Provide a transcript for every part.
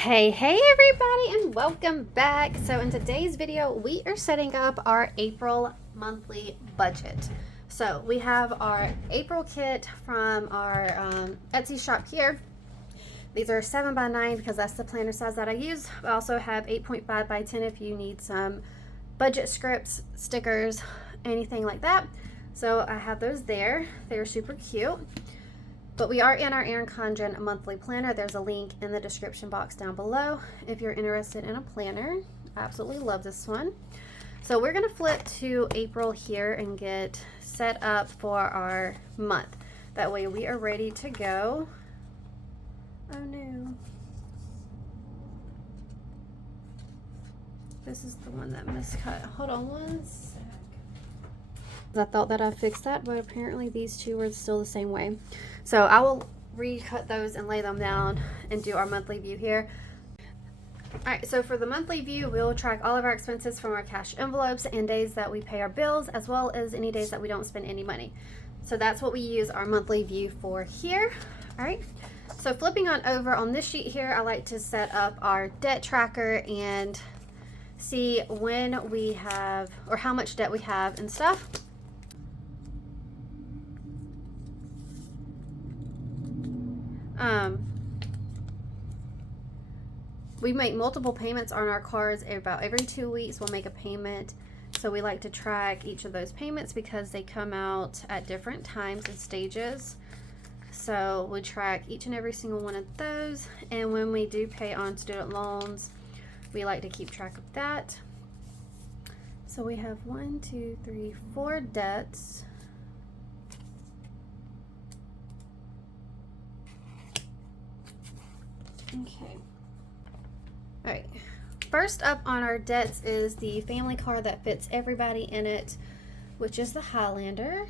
Hey everybody, and welcome back. So in today's video we are setting up our April monthly budget. So we have our April kit from our Etsy shop here. These are 7x9 because that's the planner size that I use. I also have 8.5x10 if you need some budget scripts, stickers, anything like that. So I have those there. They're super cute. But we are in our Erin Condren monthly planner. There's a link in the description box down below if you're interested in a planner. I absolutely love this one. So we're going to flip to April here and get set up for our month. That way we are ready to go. Oh no. This is the one that miscut. Hold on one sec. I thought that I fixed that, but apparently these two are still the same way. So I will recut those and lay them down and do our monthly view here. Alright, so for the monthly view, we'll track all of our expenses from our cash envelopes and days that we pay our bills, as well as any days that we don't spend any money. So that's what we use our monthly view for here. Alright, so flipping on over on this sheet here, I like to set up our debt tracker and see when we have, or how much debt we have and stuff. We make multiple payments on our cards. About every 2 weeks we'll make a payment, so we like to track each of those payments because they come out at different times and stages. So we track each and every single one of those, and when we do pay on student loans, we like to keep track of that. So we have 1, 2, 3, 4 debts. Okay. All right. First up on our debts is the family car that fits everybody in it, which is the Highlander.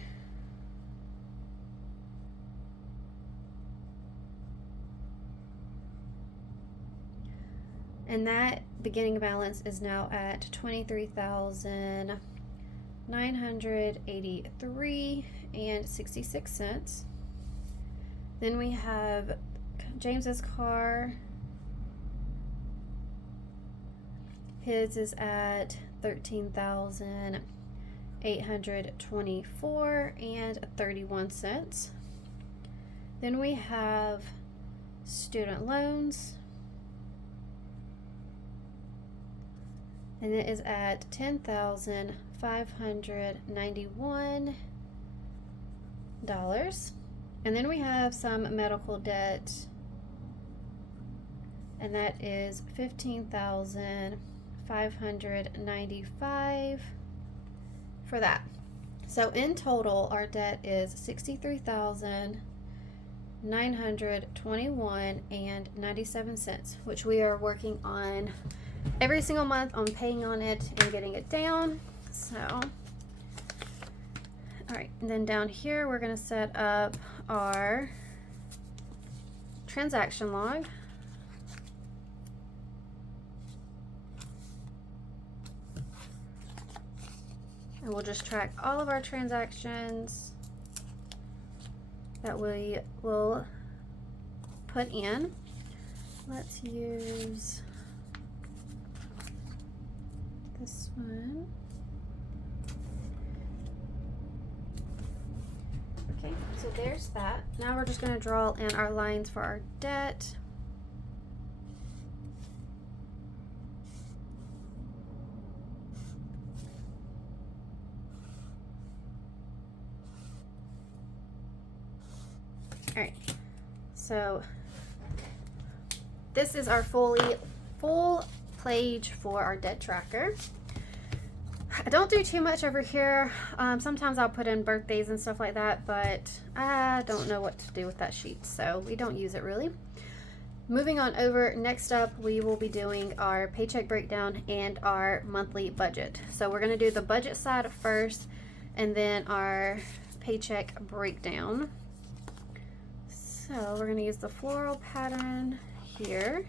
And that beginning balance is now at $23,983 and 66 cents. Then we have James's car. His is at $13,824 and 31 cents. Then we have student loans, and it is at $10,591. And then we have some medical debt, and that is $15,595 for that. So in total, our debt is $63,921 and 97 cents, which we are working on every single month on paying on it and getting it down. So, all right, and then down here we're going to set up our transaction log. And we'll just track all of our transactions that we will put in. Let's use this one. Okay, so there's that. Now we're just going to draw in our lines for our debt. All right, so this is our full page for our debt tracker. I don't do too much over here. Sometimes I'll put in birthdays and stuff like that, but I don't know what to do with that sheet, so we don't use it really. Moving on over, next up we will be doing our paycheck breakdown and our monthly budget. So we're going to do the budget side first and then our paycheck breakdown. So we're going to use the floral pattern here.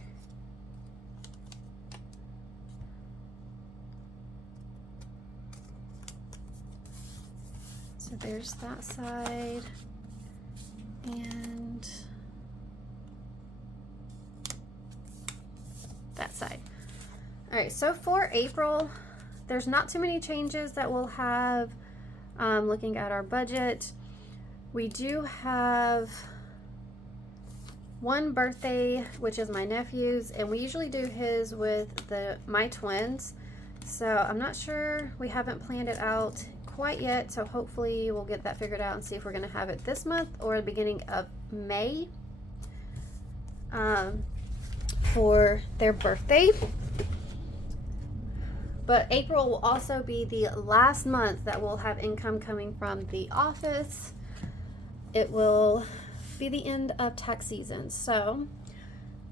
So there's that side, and All right, so for April, there's not too many changes that we'll have. Looking at our budget, we do have one birthday, which is my nephew's, and we usually do his with my twins. So I'm not sure, we haven't planned it out quite yet, so hopefully we'll get that figured out and see if we're going to have it this month or the beginning of May for their birthday. But April will also be the last month that we'll have income coming from the office. It will be the end of tax season. So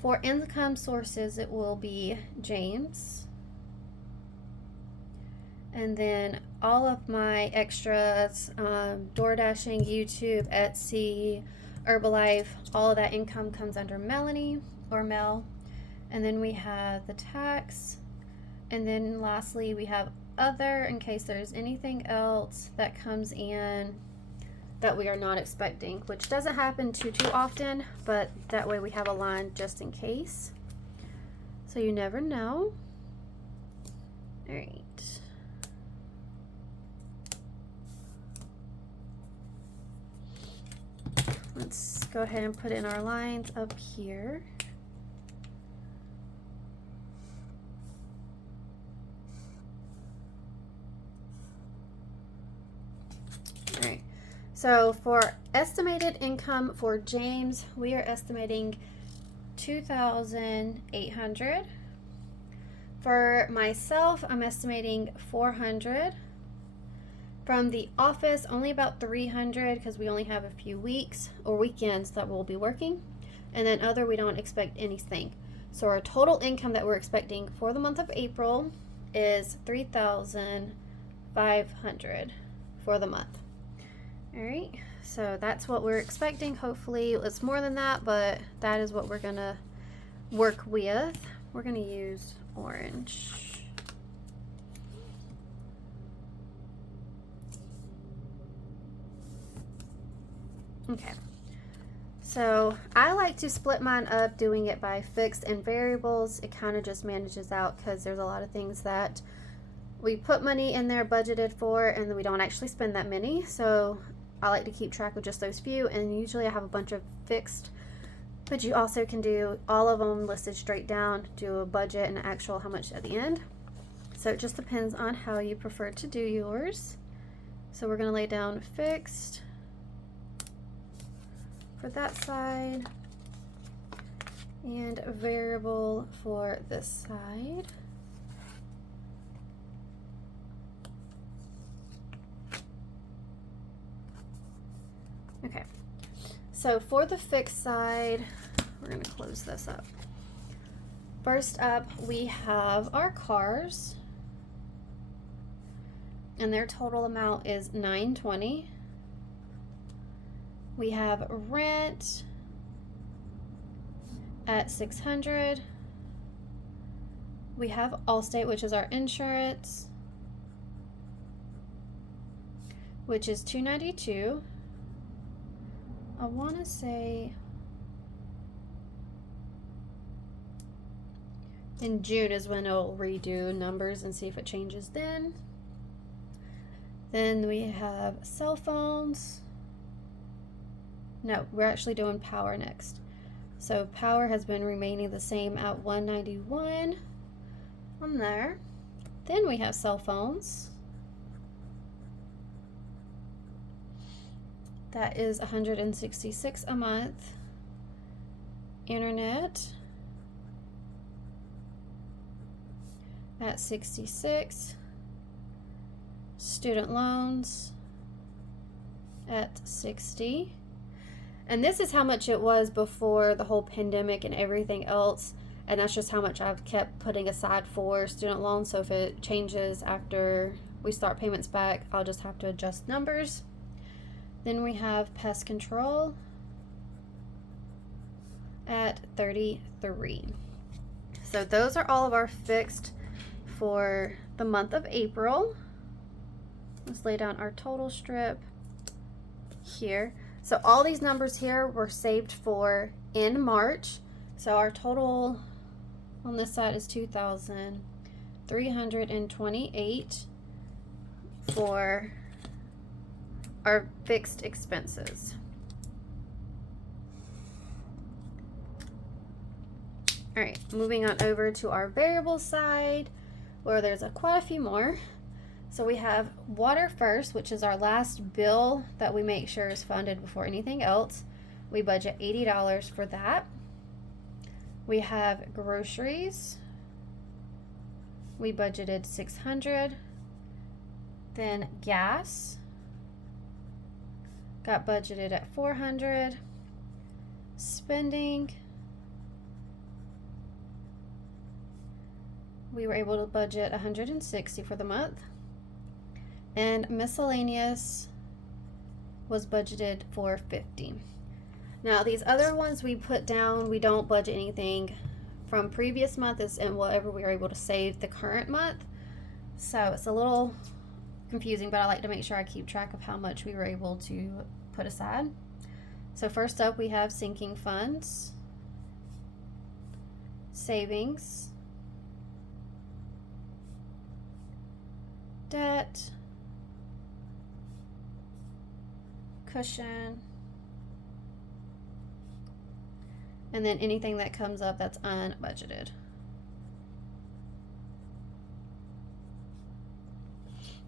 for income sources, it will be James. And then all of my extras, door dashing, YouTube, Etsy, Herbalife, all of that income comes under Melanie or Mel. And then we have the tax. And then lastly, we have other, in case there's anything else that comes in that we are not expecting, which doesn't happen too often, but that way we have a line just in case. So you never know. All right. Let's go ahead and put in our lines up here. Alright, so for estimated income for James, we are estimating $2,800. For myself, I'm estimating $400. From the office, only about $300 because we only have a few weeks or weekends that we'll be working. And then other, we don't expect anything. So our total income that we're expecting for the month of April is $3,500 for the month. All right, so that's what we're expecting. Hopefully it's more than that, but that is what we're gonna work with. We're gonna use orange. Okay, so I like to split mine up doing it by fixed and variables. It kind of just manages out because there's a lot of things that we put money in there budgeted for and then we don't actually spend that many. So I like to keep track of just those few, and usually I have a bunch of fixed, but you also can do all of them listed straight down, do a budget and actual how much at the end. So it just depends on how you prefer to do yours. So we're going to lay down fixed for that side and a variable for this side. Okay, so for the fixed side, we're going to close this up. First up, we have our cars, and their total amount is $920. We have rent at $600. We have Allstate, which is our insurance, which is $292. I want to say in June is when it'll redo numbers and see if it changes then. Then we have cell phones. No, we're actually doing power next. So power has been remaining the same at $191 on there. Then we have cell phones. That is $166 a month. Internet at $66. Student loans at $60. And this is how much it was before the whole pandemic and everything else. And that's just how much I've kept putting aside for student loans. So if it changes after we start payments back, I'll just have to adjust numbers. Then we have pest control at $33. So those are all of our fixed for the month of April. Let's lay down our total strip here. So all these numbers here were saved for in March. So our total on this side is $2,000. $328 for our fixed expenses. All right, moving on over to our variable side, where there's quite a few more. So we have water first, which is our last bill that we make sure is funded before anything else. We budget $80 for that. We have groceries. We budgeted $600. Then gas got budgeted at $400. Spending, we were able to budget $160 for the month. And miscellaneous was budgeted for $50. Now these other ones we put down, we don't budget anything from previous month, is in whatever we are able to save the current month. So it's a little confusing, but I like to make sure I keep track of how much we were able to put aside. So first up, we have sinking funds, savings, debt, cushion, and then anything that comes up that's unbudgeted.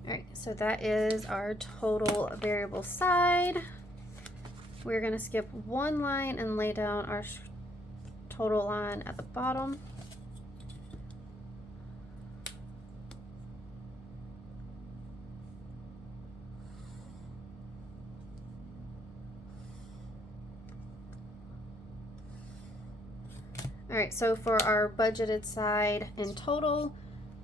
All right, so that is our total variable side. We're going to skip one line and lay down our total line at the bottom. All right, so for our budgeted side in total,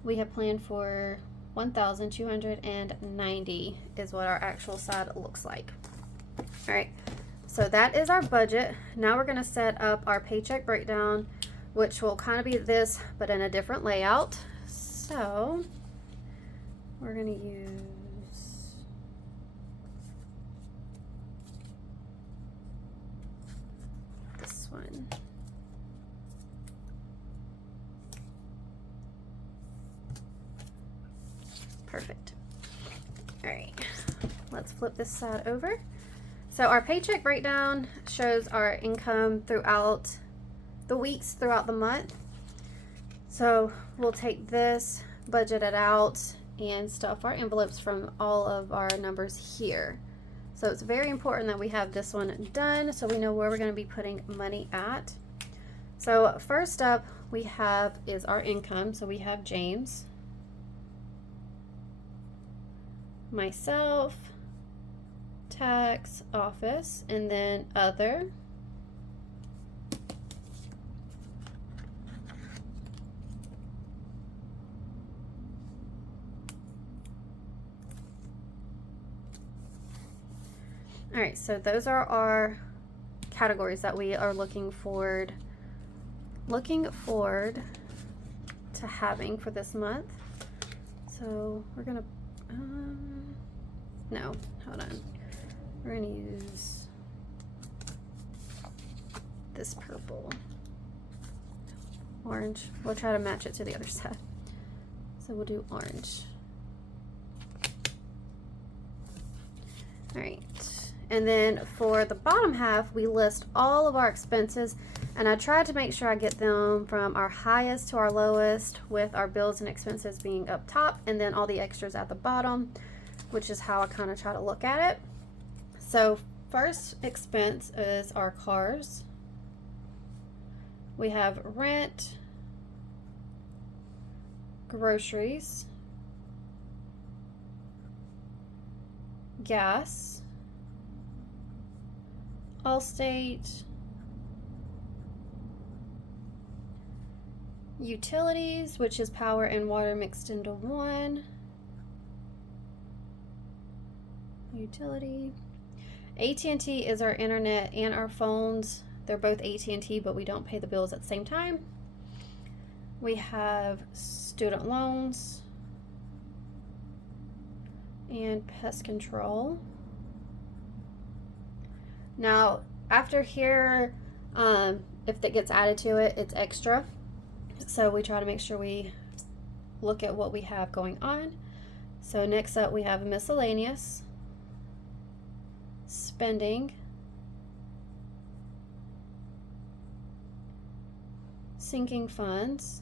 we have planned for $1,290 is what our actual side looks like. All right, so that is our budget. Now we're going to set up our paycheck breakdown, which will kind of be this, but in a different layout. So we're going to use this one. Perfect. All right, let's flip this side over. So our paycheck breakdown shows our income throughout the weeks throughout the month. So we'll take this, budget it out, and stuff our envelopes from all of our numbers here. So it's very important that we have this one done so we know where we're going to be putting money at. So first up we have is our income. So we have James, myself, tax, office, and then other. All right, so those are our categories that we are looking forward to having for this month. So we're gonna no, hold on. We're gonna use this purple. Orange. We'll try to match it to the other side. So we'll do orange. All right. And then for the bottom half, we list all of our expenses, and I tried to make sure I get them from our highest to our lowest, with our bills and expenses being up top and then all the extras at the bottom, which is how I kind of try to look at it. So first expense is our cars. We have rent, groceries, gas, Allstate, utilities, which is power and water mixed into one, utility. AT&T is our internet and our phones. They're both AT&T, but we don't pay the bills at the same time. We have student loans and pest control. Now, after here, if that gets added to it, it's extra. So we try to make sure we look at what we have going on. So next up we have miscellaneous, spending, sinking funds,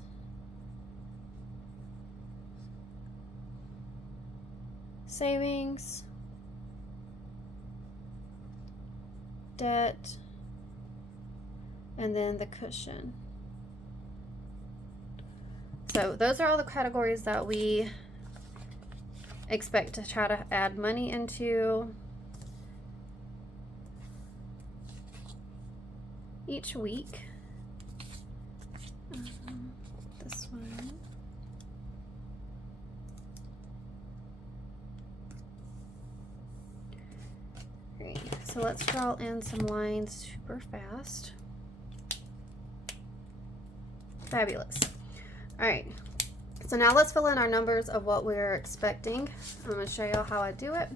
savings, debt, and then the cushion. So those are all the categories that we expect to try to add money into each week. This one. Great. So let's draw in some lines super fast. Fabulous. All right. So now let's fill in our numbers of what we're expecting. I'm going to show y'all how I do it.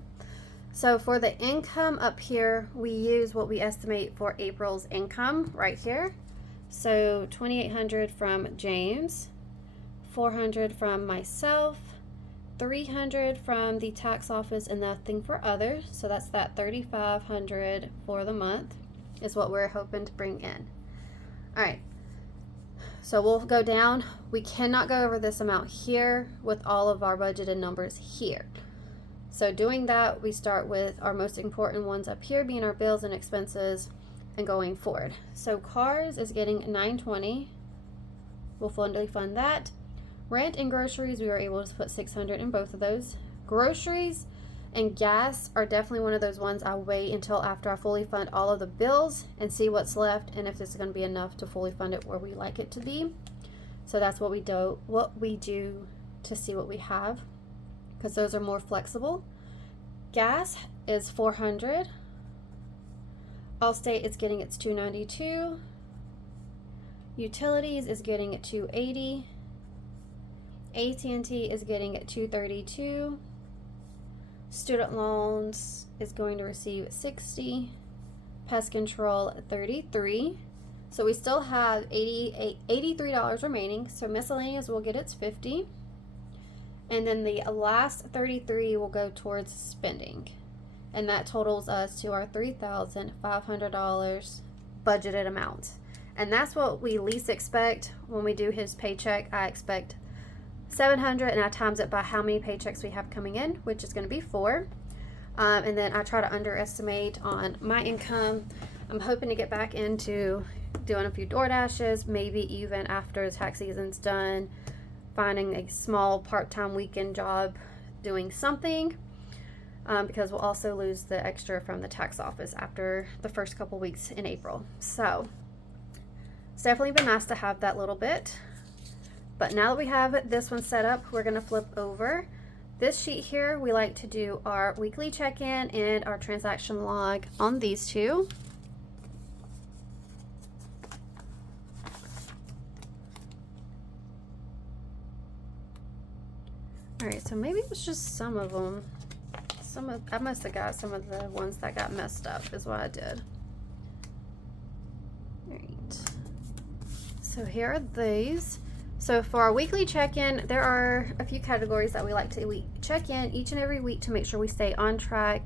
So for the income up here, we use what we estimate for April's income right here. So $2,800 from James, $400 from myself, $300 from the tax office, and nothing for others. So that's that $3,500 for the month is what we're hoping to bring in. All right. So we'll go down. We cannot go over this amount here with all of our budgeted numbers here. So doing that, we start with our most important ones up here being our bills and expenses and going forward. So cars is getting $920. We'll fully fund that. Rent and groceries, we were able to put $600 in both of those. Groceries and gas are definitely one of those ones I'll wait until after I fully fund all of the bills and see what's left and if this is going to be enough to fully fund it where we like it to be. So that's what we do to see what we have, because those are more flexible. Gas is $400. Allstate is getting its $292. Utilities is getting it $280. AT&T is getting it $232. Student loans is going to receive $60. Pest control $33. So we still have $83 remaining. So miscellaneous will get its $50. And then the last $33 will go towards spending. And that totals us to our $3,500 budgeted amount. And that's what we least expect when we do his paycheck. I expect $700, and I times it by how many paychecks we have coming in, which is going to be 4. And then I try to underestimate on my income. I'm hoping to get back into doing a few DoorDashes, maybe even after the tax season's done, finding a small part-time weekend job doing something, because we'll also lose the extra from the tax office after the first couple weeks in April. So it's definitely been nice to have that little bit. But now that we have this one set up, we're going to flip over this sheet here. We like to do our weekly check-in and our transaction log on these two. All right, so maybe it was just some of them. I must have got some of the ones that got messed up is what I did. All right. So here are these. So for our weekly check-in, there are a few categories that we like to check in each and every week to make sure we stay on track.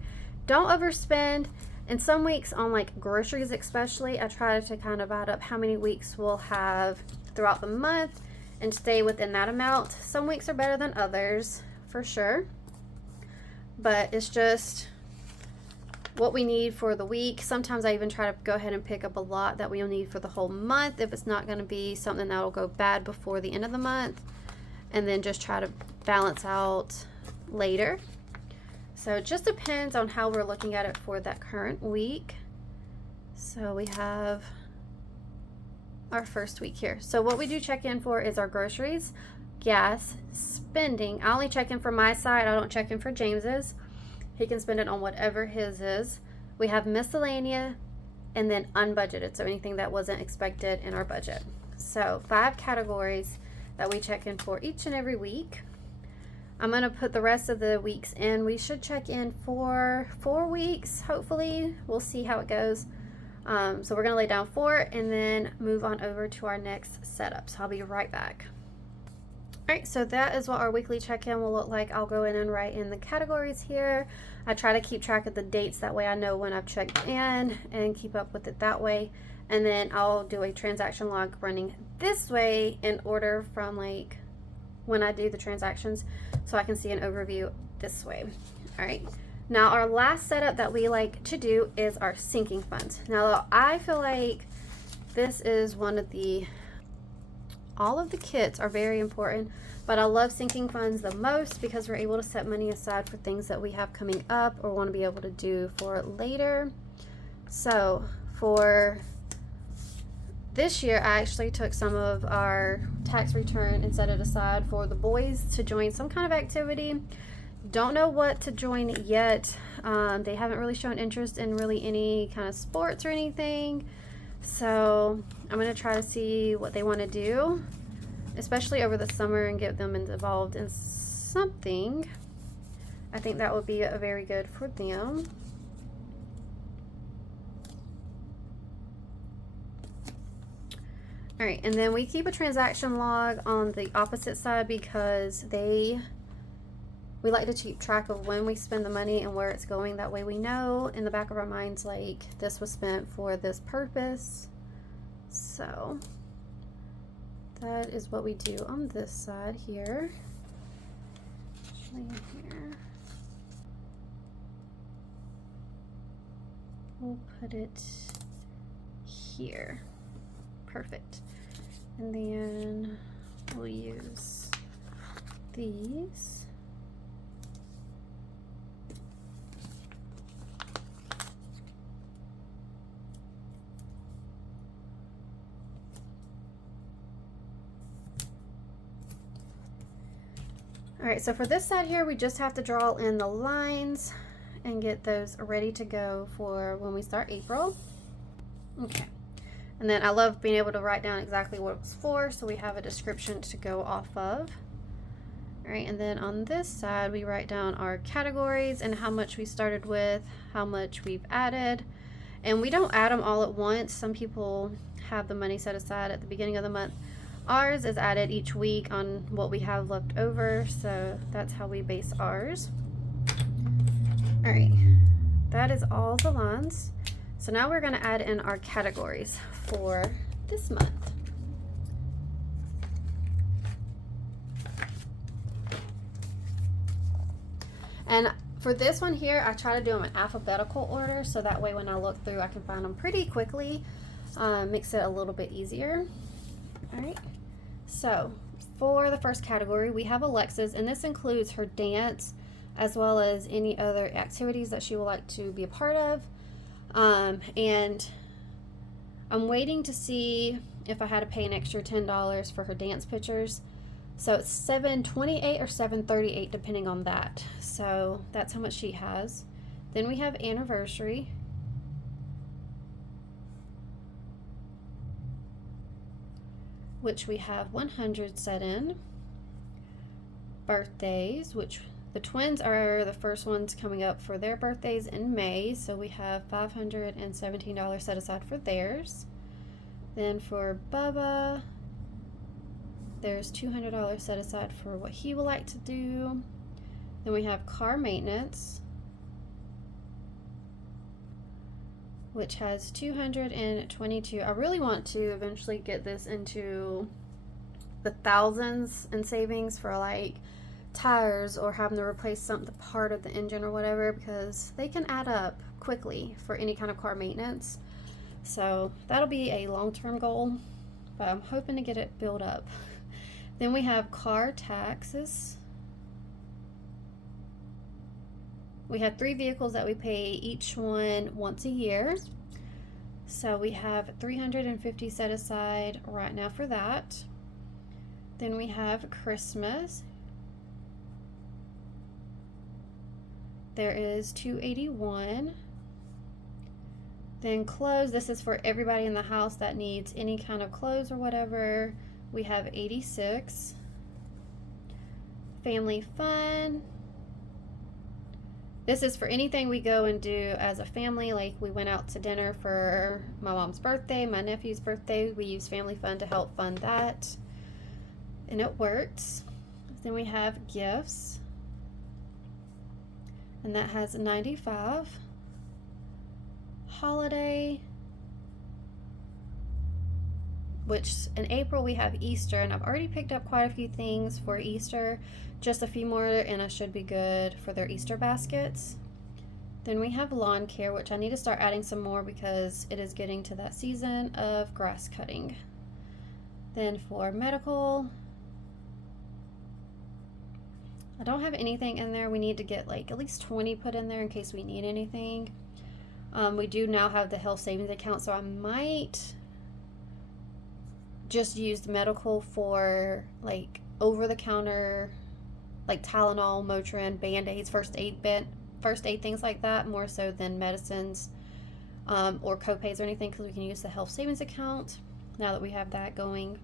Don't overspend. And some weeks on like groceries especially, I try to kind of add up how many weeks we'll have throughout the month and stay within that amount. Some weeks are better than others, for sure. But it's just what we need for the week. Sometimes I even try to go ahead and pick up a lot that we'll need for the whole month if it's not going to be something that will go bad before the end of the month, and then just try to balance out later. So it just depends on how we're looking at it for that current week. So we have our first week here. So what we do check in for is our groceries, gas, spending. I only check in for my side. I don't check in for James's. He can spend it on whatever his is. We have miscellaneous and then unbudgeted, so anything that wasn't expected in our budget. So 5 categories that we check in for each and every week. I'm going to put the rest of the weeks in. We should check in for 4 weeks, hopefully. We'll see how it goes. So we're going to lay down 4 and then move on over to our next setup. So I'll be right back. Alright, so that is what our weekly check-in will look like. I'll go in and write in the categories here. I try to keep track of the dates, that way I know when I've checked in and keep up with it that way. And then I'll do a transaction log running this way in order from like when I do the transactions, so I can see an overview this way. Alright, now our last setup that we like to do is our sinking funds. Now I feel like this is one of the, all of the kits are very important, but I love sinking funds the most because we're able to set money aside for things that we have coming up or want to be able to do for later. So for this year, I actually took some of our tax return and set it aside for the boys to join some kind of activity. Don't know what to join yet. They haven't really shown interest in really any kind of sports or anything. So I'm going to try to see what they want to do, especially over the summer, and get them involved in something. I think that would be very good for them. All right, and then we keep a transaction log on the opposite side because we like to keep track of when we spend the money and where it's going. That way we know in the back of our minds, like, this was spent for this purpose. So that is what we do on this side here. Actually, here. We'll put it here. Perfect. And then we'll use these. All right, so for this side here, we just have to draw in the lines and get those ready to go for when we start April. Okay. And then I love being able to write down exactly what it's for, so we have a description to go off of. All right, and then on this side, we write down our categories and how much we started with, how much we've added. And we don't add them all at once. Some people have the money set aside at the beginning of the month. Ours is added each week on what we have left over, so that's how we base ours. All right, that is all the lines. So now we're going to add in our categories for this month. And for this one here, I try to do them in alphabetical order, so that way when I look through, I can find them pretty quickly. Makes it a little bit easier. All right, so for the first category, we have Alexa's, and this includes her dance as well as any other activities that she would like to be a part of. And I'm waiting to see if I had to pay an extra $10 for her dance pictures. So it's $7.28 or $7.38 depending on that. So that's how much she has. Then we have anniversary. Which we have 100 set in. Birthdays, which the twins are the first ones coming up for their birthdays in May, so we have $517 set aside for theirs. Then for Bubba, there's $200 set aside for what he would like to do. Then we have car maintenance, which has $222. I really want to eventually get this into the thousands in savings for like tires or having to replace some part of the engine or whatever, because they can add up quickly for any kind of car maintenance. So that'll be a long-term goal, but I'm hoping to get it built up. Then we have car taxes. We have 3 vehicles that we pay each one once a year. So we have $350 set aside right now for that. Then we have Christmas. There is $281. Then clothes, this is for everybody in the house that needs any kind of clothes or whatever. We have $86. Family fun. This is for anything we go and do as a family. Like we went out to dinner for my mom's birthday, my nephew's birthday. We use family fun to help fund that. And it works. Then we have gifts, and that has 95. Holiday, which in April we have Easter, and I've already picked up quite a few things for Easter, just a few more, and I should be good for their Easter baskets. Then we have lawn care, which I need to start adding some more because it is getting to that season of grass cutting. Then for medical, I don't have anything in there. We need to get like at least 20 put in there in case we need anything. We do now have the health savings account, so I might just use the medical for like over-the-counter, like Tylenol, Motrin, Band-Aids, first aid, things like that, more so than medicines or co-pays or anything, because we can use the health savings account now that we have that going.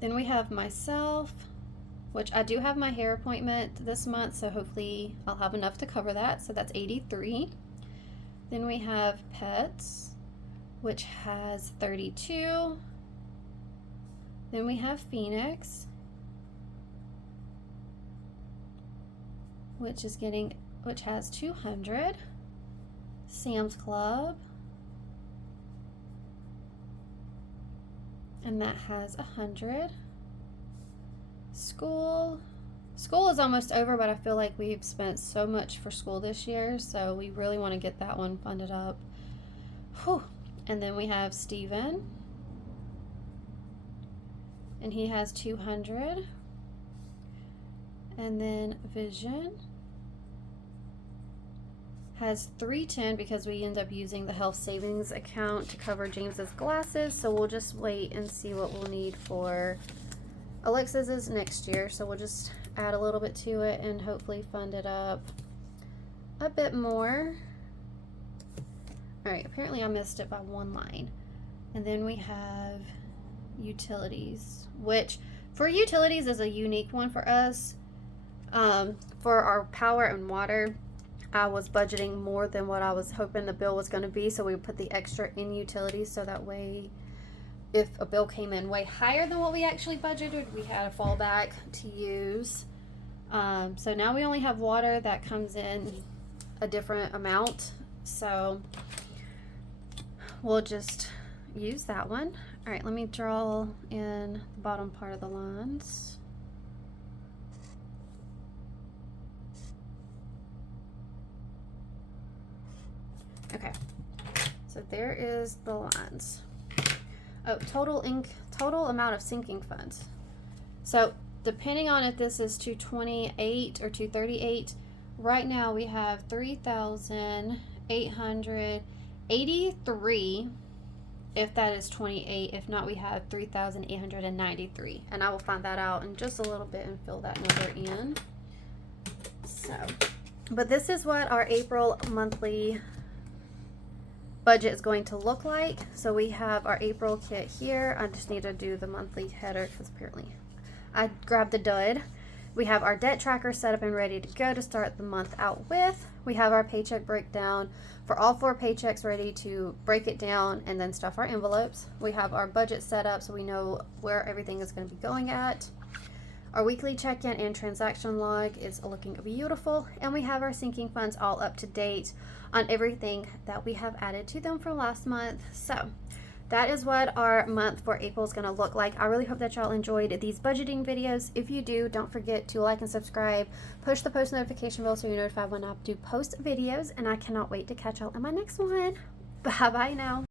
Then we have myself, which I do have my hair appointment this month, so hopefully I'll have enough to cover that, so that's 83. Then we have pets, which has 32. Then we have Phoenix, which has 200. Sam's Club, and that has 100. School is almost over, but I feel like we've spent so much for school this year, so we really want to get that one funded up. Whew. And then we have Steven, and he has 200. And then Vision has 310 because we end up using the health savings account to cover James's glasses, so we'll just wait and see what we'll need for Alexis's next year. So we'll just add a little bit to it and hopefully fund it up a bit more. All right, apparently I missed it by one line. And then we have utilities, which for utilities is a unique one for us. For our power and water, I was budgeting more than what I was hoping the bill was going to be, so we put the extra in utilities, so that way if a bill came in way higher than what we actually budgeted, we had a fallback to use. So now we only have water that comes in a different amount, so we'll just use that one. All right, let me draw in the bottom part of the lines. Okay, so there is the lines. Oh, total amount of sinking funds. So depending on if this is 228 or 238, right now we have 3,883. If that is 28, if not, we have 3,893, and I will find that out in just a little bit and fill that number in. So, but this is what our April monthly budget is going to look like. So we have our April kit here. I just need to do the monthly header because apparently I grabbed the dud. We have our debt tracker set up and ready to go to start the month out with. We have our paycheck breakdown for all 4 paychecks ready to break it down and then stuff our envelopes. We have our budget set up so we know where everything is going to be going at. Our weekly check-in and transaction log is looking beautiful, and we have our sinking funds all up to date on everything that we have added to them from last month. So that is what our month for April is going to look like. I really hope that y'all enjoyed these budgeting videos. If you do, don't forget to like and subscribe. Push the post notification bell so you're notified when I do post videos, and I cannot wait to catch y'all in my next one. Bye-bye now.